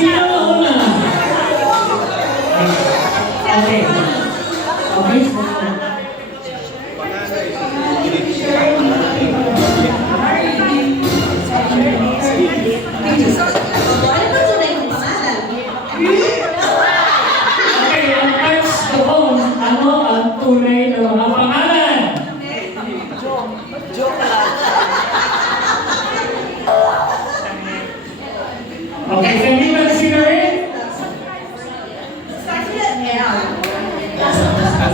Sino una? Okay. Okay. Okay, ang first doon, ano ang tunay na mga pangalan? Okay, can you consider it?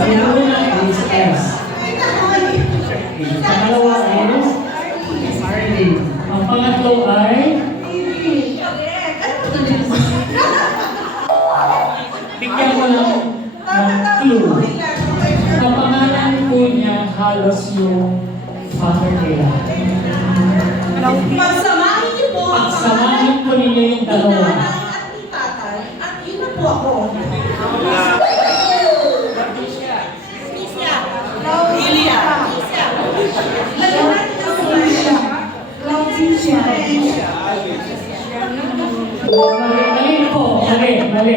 Ang una is S. Ang pangalawa is Arlene. Ang pangatlo ay bigyan ko lang ng clue. Ang pangalan po niya halos yung father nila. Pagsamahin niyo po ang Pagsamahin po ninyo yung dalawa. nanay at ni tatay, at yun na po ako. Lilia. Mali po, mali.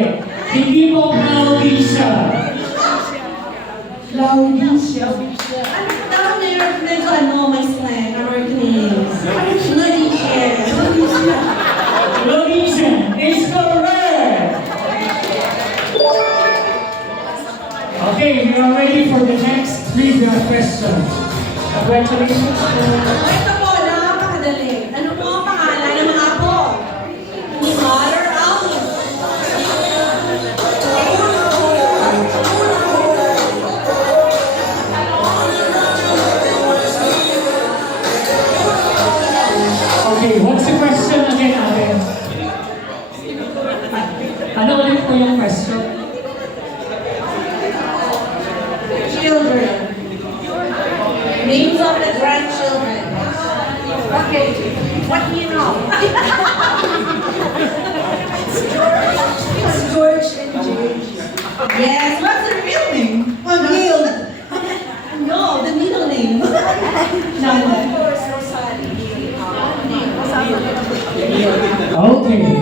Hindi po Claudia. Laudicia. Ano po daw medyo may slang, American names. Laudicia. Claudia is correct. Okay, we are ready for the next trivia question. Congratulations. Ito po, napakadali. Ano po ang pangalan ng mga apo? Ni Mother Alvin. Okay, what's the question again, ate? Ano ulit po yung question? Children. Names of the grandchildren. Okay, what do you know? It's George and James. Yes, what's their real name? Neil. No, the middle name. No. Okay.